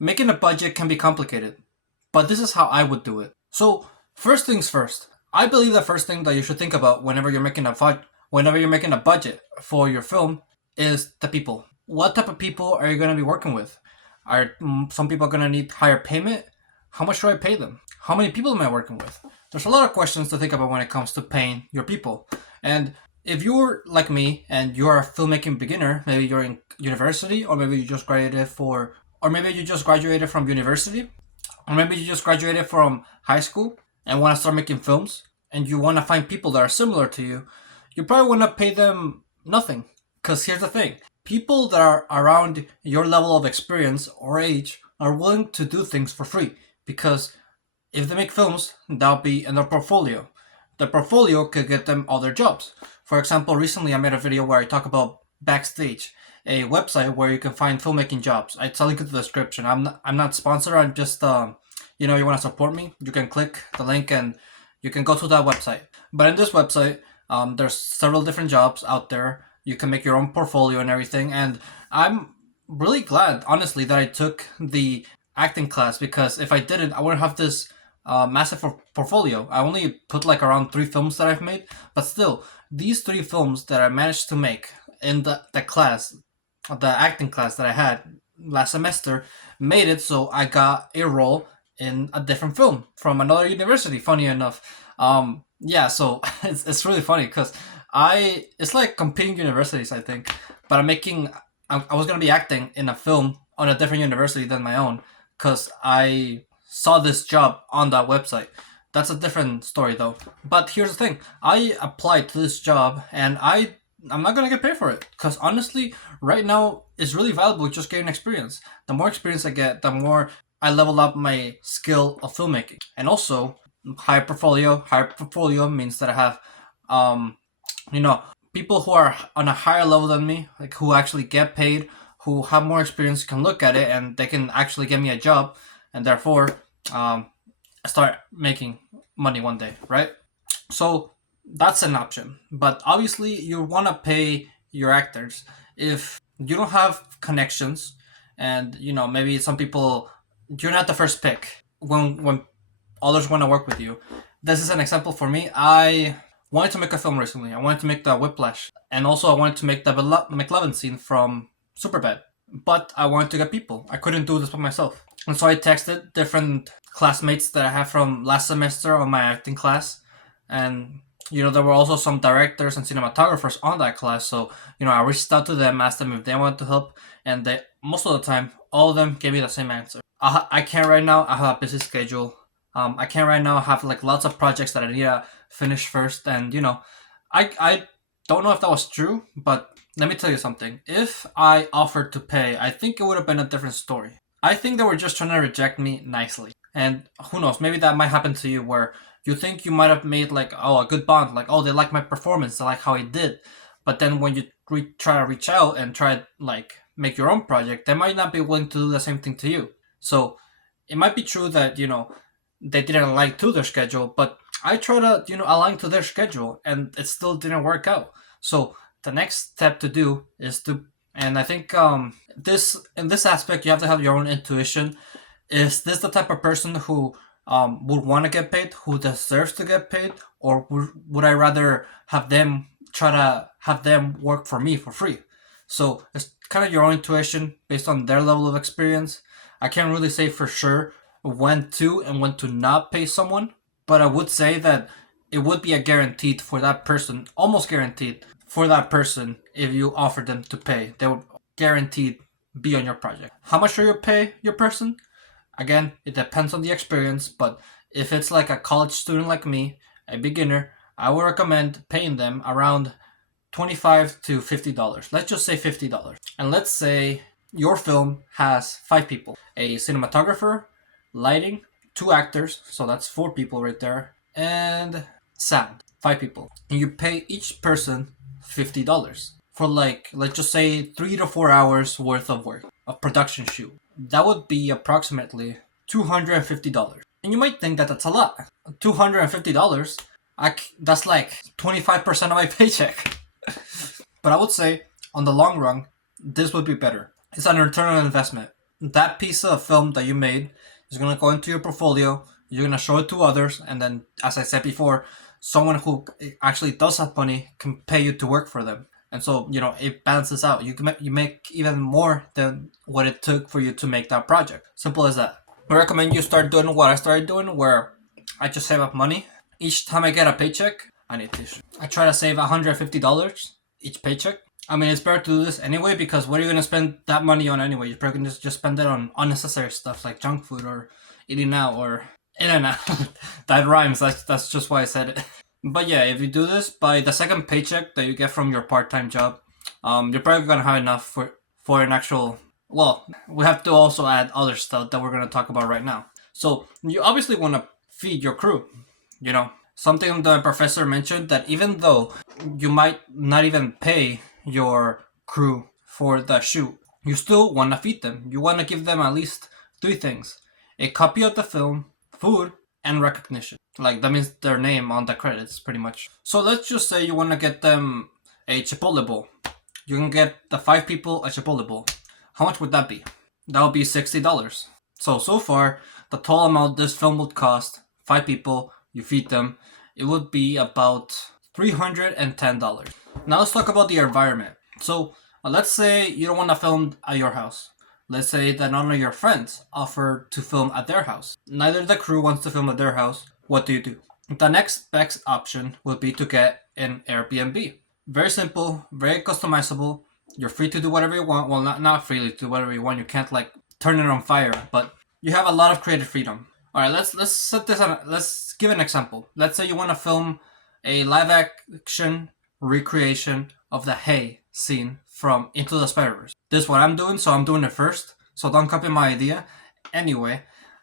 making a budget can be complicated, but this is how I would do it. So, first things first. I believe the first thing that you should think about whenever you're making a budget for your film is the people. What type of people are you going to be working with? Are some people going to need higher payment? How much do I pay them? How many people am I working with? There's a lot of questions to think about when it comes to paying your people. And if you're like me and you're a filmmaking beginner, maybe you're in university, or maybe you just graduated from university, or maybe you just graduated from high school and want to start making films, and you want to find people that are similar to you, you probably want to pay them nothing. Because here's the thing, people that are around your level of experience or age are willing to do things for free. Because if they make films, that'll be in their portfolio. The portfolio could get them other jobs. For example, recently I made a video where I talk about Backstage, a website where you can find filmmaking jobs. It's a link in the description. I'm not sponsored. I'm just you want to support me, you can click the link and you can go to that website. But in this website, there's several different jobs out there. You can make your own portfolio and everything. And I'm really glad, honestly, that I took the acting class, because if I didn't, I wouldn't have this massive portfolio. I only put like around 3 films that I've made, but still, these 3 films that I managed to make in the class, the acting class that I had last semester, made it so I got a role in a different film from another university. Funny enough, yeah. So it's really funny because it's like competing universities, I think. But I was gonna be acting in a film on a different university than my own because I saw this job on that website. That's a different story though. But here's the thing: I applied to this job and I'm not gonna get paid for it because honestly, right now it's really valuable just getting experience. The more experience I get, the more I level up my skill of filmmaking. And also, higher portfolio. Higher portfolio means that I have, um, you know, people who are on a higher level than me, like who actually get paid, who have more experience, can look at it and they can actually get me a job, and therefore, um, start making money one day, right? So that's an option. But obviously, you want to pay your actors. If you don't have connections, and maybe some people, you're not the first pick when others want to work with you. This is an example for me. I wanted to make a film recently. I wanted to make the Whiplash, and also I wanted to make the McLovin scene from Superbad. But I wanted to get people. I couldn't do this by myself, and so I texted different classmates that I have from last semester on my acting class, and there were also some directors and cinematographers on that class. So I reached out to them, asked them if they wanted to help, and they most of the time all of them gave me the same answer. I can't right now. I have a busy schedule. I can't right now. I have like lots of projects that I need to finish first, and I don't know if that was true, but let me tell you something. If I offered to pay, I think it would have been a different story. I think they were just trying to reject me nicely, and who knows? Maybe that might happen to you, where you think you might have made like a good bond, like they like my performance, they like how I did, but then when you try to reach out and try like make your own project, they might not be willing to do the same thing to you. So it might be true that they didn't align to their schedule, but I tried to align to their schedule, and it still didn't work out. So the next step to do is to, and I think this in this aspect you have to have your own intuition. Is this the type of person who would want to get paid, who deserves to get paid, or would I rather have them try to have them work for me for free? So it's kind of your own intuition based on their level of experience. I can't really say for sure when to and when to not pay someone, but I would say that it would be a guaranteed for that person, almost guaranteed for that person, if you offer them to pay. They would guaranteed be on your project. How much should you pay your person? Again, it depends on the experience, but if it's like a college student like me, a beginner, I would recommend paying them around $25 to $50. Let's just say $50. And let's say your film has 5 people: a cinematographer, lighting, 2 actors, so that's 4 people right there, and sound, 5 people. And you pay each person $50 for like, let's just say 3 to 4 hours worth of work, of production shoot. That would be approximately $250. And you might think that that's a lot. $250, that's like 25% of my paycheck. But I would say, on the long run, this would be better. It's an return on investment. that piece of film that you made is gonna go into your portfolio. You're gonna show it to others, and then, as I said before, someone who actually does have money can pay you to work for them. And so, it balances out. You make even more than what it took for you to make that project. Simple as that. I recommend you start doing what I started doing, where I just save up money. Each time I get a paycheck, I try to save $150 each paycheck. I mean, it's better to do this anyway, because what are you going to spend that money on anyway? You're probably going to just spend it on unnecessary stuff like junk food or eating out or in-and-out. That rhymes. That's just why I said it. But yeah, if you do this, by the second paycheck that you get from your part-time job, you're probably going to have enough for an actual... Well, we have to also add other stuff that we're going to talk about right now. So you obviously want to feed your crew, Something the professor mentioned, that even though you might not even pay your crew for the shoot, you still want to feed them. You want to give them at least three things: a copy of the film, food, and recognition. Like, that means their name on the credits, pretty much. So let's just say you want to get them a Chipotle bowl. You can get the 5 people a Chipotle bowl. How much would that be? That would be $60. So far, the total amount this film would cost, 5 people, you feed them, it would be about $310. Now let's talk about the environment. So let's say you don't want to film at your house. Let's say that none of your friends offer to film at their house. Neither the crew wants to film at their house. What do you do? The next best option would be to get an Airbnb. Very simple, very customizable. You're free to do whatever you want. Well, not freely to do whatever you want. You can't like turn it on fire, but you have a lot of creative freedom. All right, let's set this on. Let's give an example. Let's say you want to film a live action recreation of the hay scene from Into the Spider-Verse. This is what I'm doing, so I'm doing it first. So don't copy my idea. Anyway,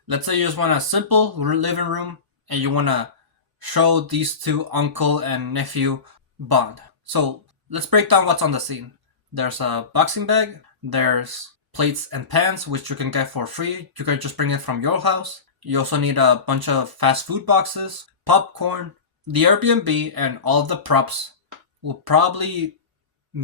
let's say you just want a simple living room and you want to show these two uncle and nephew bond. So let's break down what's on the scene. There's a boxing bag. There's plates and pans, which you can get for free. You can just bring it from your house. You also need a bunch of fast food boxes, popcorn. The Airbnb and all of the props will probably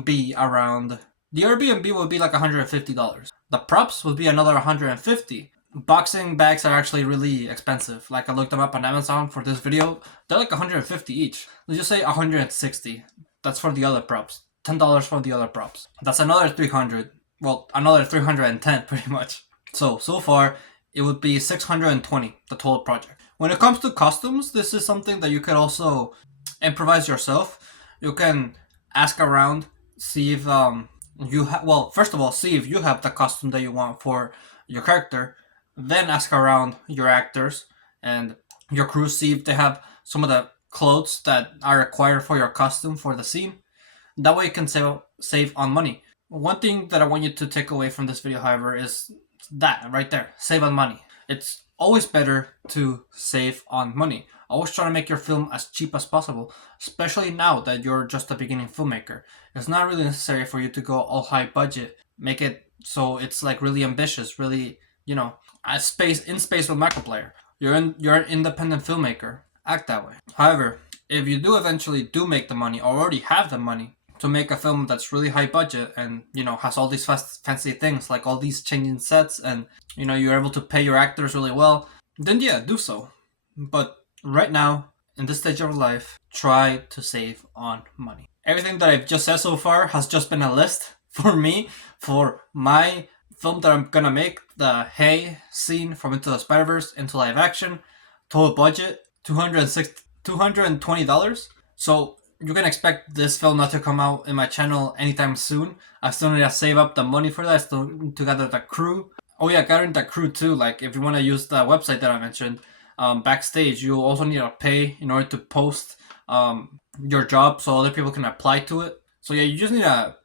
be around... The Airbnb will be like $150. The props will be another $150. Boxing bags are actually really expensive. Like, I looked them up on Amazon for this video. They're like $150 each. Let's just say $160. That's for the other props. $10 for the other props. That's another $300. Well, another $310 pretty much. So far, it would be $620, the total project. When it comes to costumes, this is something that you could also improvise yourself. You can ask around, see if first of all, see if you have the costume that you want for your character. Then ask around your actors and your crew, see if they have some of the clothes that are required for your costume for the scene. That way you can save on money. One thing that I want you to take away from this video, however, is that right there. Save on money. It's always better to save on money. Always try to make your film as cheap as possible, especially now that you're just a beginning filmmaker. It's not really necessary for you to go all high budget. Make it so it's like really ambitious, really, in space with Markiplier. You're an independent filmmaker. Act that way. However, if you do eventually make the money, or already have the money to make a film that's really high budget and, has all these fancy things, like all these changing sets, and, you're able to pay your actors really well, then yeah, do so. But right now, in this stage of life, try to save on money. Everything that I've just said so far has just been a list for me, for my film that I'm gonna make, the hay scene from Into the Spider-Verse into live action. Total budget, $220. So you can expect this film not to come out in my channel anytime soon. I still need to save up the money for that. I still need to gather the crew. Oh yeah, gathering the crew too. Like, if you want to use the website that I mentioned, backstage, you also need to pay in order to post your job so other people can apply to it. So yeah, you just need a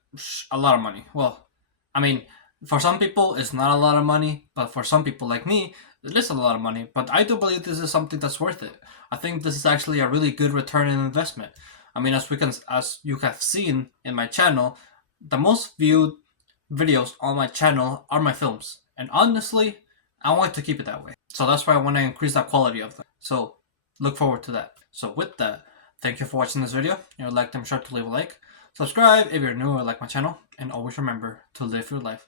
lot of money. Well, I mean, for some people it's not a lot of money, but for some people like me, it is a lot of money. But I do believe this is something that's worth it. I think this is actually a really good return on investment. I mean, as you have seen in my channel, the most viewed videos on my channel are my films. And honestly, I want to keep it that way. So that's why I want to increase the quality of them. So look forward to that. So with that, thank you for watching this video. If you like, them sure to leave a like. Subscribe if you're new or like my channel. And always remember to live your life.